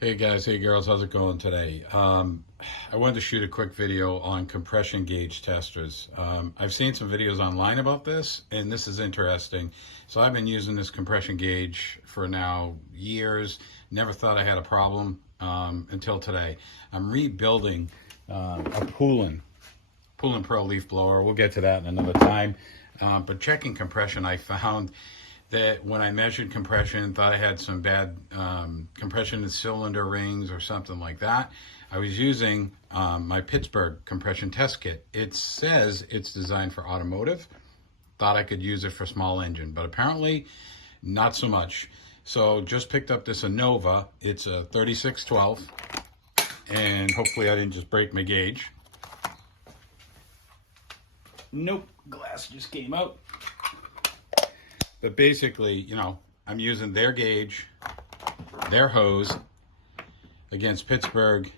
Hey guys, hey girls, how's it going today? I wanted to shoot a quick video on compression gauge testers. I've seen some videos online about this, and this is interesting. So I've been using this compression gauge for now years. Never thought I had a problem until today. I'm rebuilding a Poolin Pro leaf blower. We'll get to that in another time. But checking compression, I found that when I measured compression, thought I had some bad compression in cylinder rings or something like that. I was using my Pittsburgh compression test kit. It says it's designed for automotive. Thought I could use it for small engine, but apparently not so much. So just picked up this Innova. It's a 3612, and hopefully I didn't just break my gauge. Nope, glass just came out. But basically, you know, I'm using their gauge, their hose, against Pittsburgh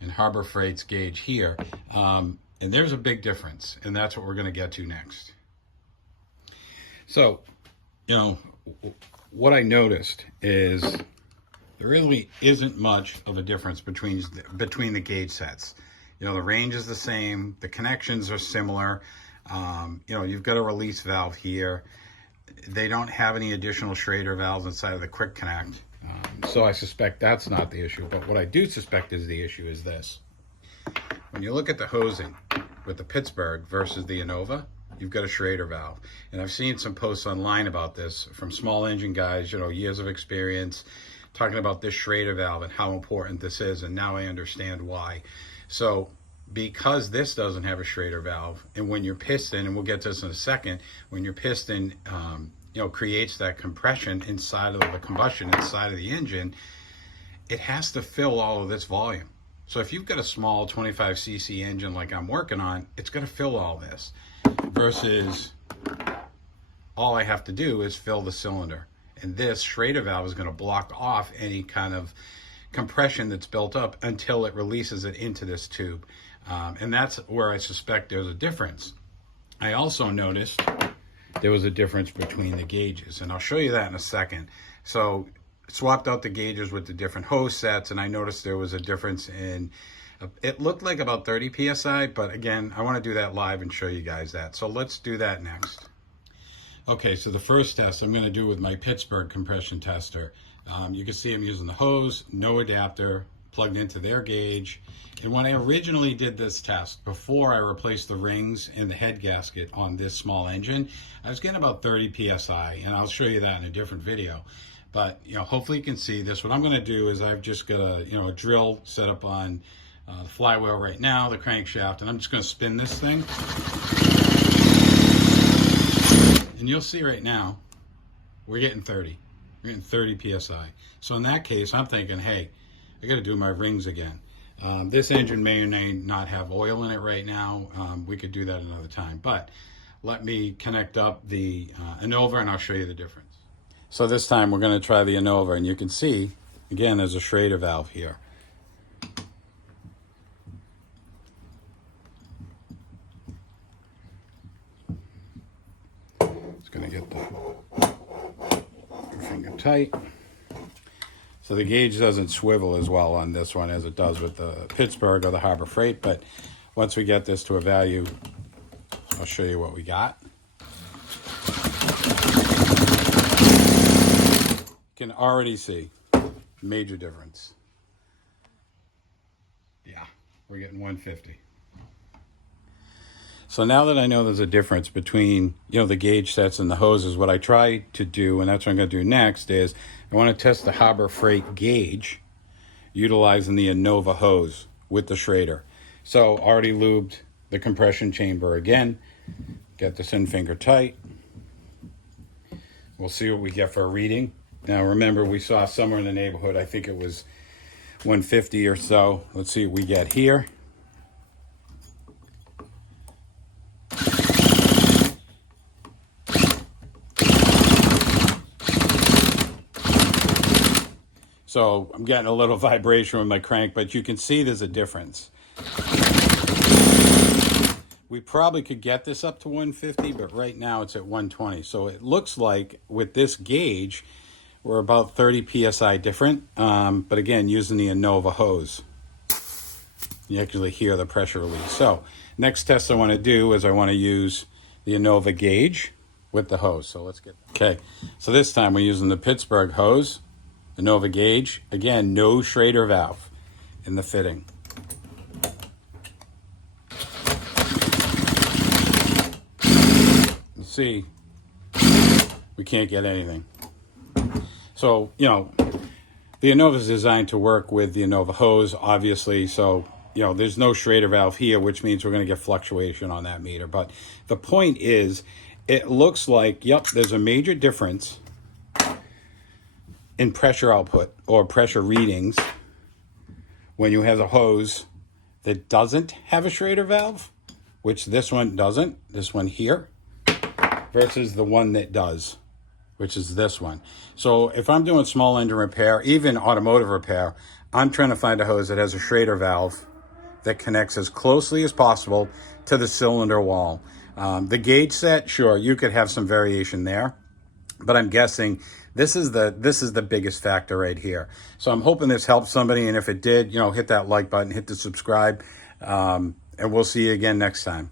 and Harbor Freight's gauge here. And there's a big difference, and that's what we're going to get to next. So, you know, what I noticed is there really isn't much of a difference between the gauge sets. You know, the range is the same, the connections are similar. You know, you've got a release valve here. They don't have any additional Schrader valves inside of the quick connect. So I suspect that's not the issue. But what I do suspect is the issue is this. When you look at the hosing with the Pittsburgh versus the Innova, you've got a Schrader valve. And I've seen some posts online about this from small engine guys, you know, years of experience, talking about this Schrader valve and how important this is. And now I understand why. So because this doesn't have a Schrader valve, and when your piston, and we'll get to this in a second, when your piston you know, creates that compression inside of the combustion, inside of the engine, it has to fill all of this volume. So if you've got a small 25cc engine like I'm working on, it's going to fill all this, versus all I have to do is fill the cylinder. And this Schrader valve is going to block off any kind of compression that's built up until it releases it into this tube. And that's where I suspect there's a difference. I also noticed there was a difference between the gauges, and I'll show you that in a second. So swapped out the gauges with the different hose sets, and I noticed there was a difference in, it looked like about 30 psi, but again, I want to do that live and show you guys that. So let's do that next. Okay, so the first test I'm going to do with my Pittsburgh compression tester. You can see I'm using the hose, no adapter, plugged into their gauge. And when I originally did this test, before I replaced the rings and the head gasket on this small engine, I was getting about 30 psi, and I'll show you that in a different video. But, you know, hopefully you can see this. What I'm going to do is I've just got a, you know, a drill set up on the flywheel right now, the crankshaft, and I'm just going to spin this thing. And you'll see right now, we're getting 30. We're getting 30 psi. So in that case, I'm thinking, hey, I got to do my rings again. This engine may or may not have oil in it right now. We could do that another time. But let me connect up the Innova, and I'll show you the difference. So this time we're going to try the Innova, and you can see, again, there's a Schrader valve here. It's going to get the finger tight. So the gauge doesn't swivel as well on this one as it does with the Pittsburgh or the Harbor Freight, but once we get this to a value, I'll show you what we got. You can already see major difference. Yeah, we're getting 150. So now that I know there's a difference between, you know, the gauge sets and the hoses, what I try to do, and that's what I'm going to do next, is I want to test the Harbor Freight gauge utilizing the Innova hose with the Schrader. So already lubed the compression chamber again. Get this in finger tight. We'll see what we get for a reading. Now remember, we saw somewhere in the neighborhood, I think it was 150 or so. Let's see what we get here. So I'm getting a little vibration with my crank, but you can see there's a difference. We probably could get this up to 150, but right now it's at 120. So it looks like with this gauge, were about 30 psi different, but again, using the Innova hose, you actually hear the pressure release. So next test I want to do is I want to use the Innova gauge with the hose. So let's get, okay, so this time we're using the Pittsburgh hose, Innova gauge. Again, no Schrader valve in the fitting. You see, we can't get anything. So, you know, the Innova is designed to work with the Innova hose, obviously. So, you know, there's no Schrader valve here, which means we're going to get fluctuation on that meter. But the point is, it looks like, yep, there's a major difference in pressure output or pressure readings when you have a hose that doesn't have a Schrader valve, which this one doesn't, this one here, versus the one that does, which is this one. So if I'm doing small engine repair, even automotive repair, I'm trying to find a hose that has a Schrader valve that connects as closely as possible to the cylinder wall. The gauge set, sure, you could have some variation there, but I'm guessing this is the biggest factor right here. So I'm hoping this helped somebody, and if it did, you know, hit that like button, hit the subscribe, and we'll see you again next time.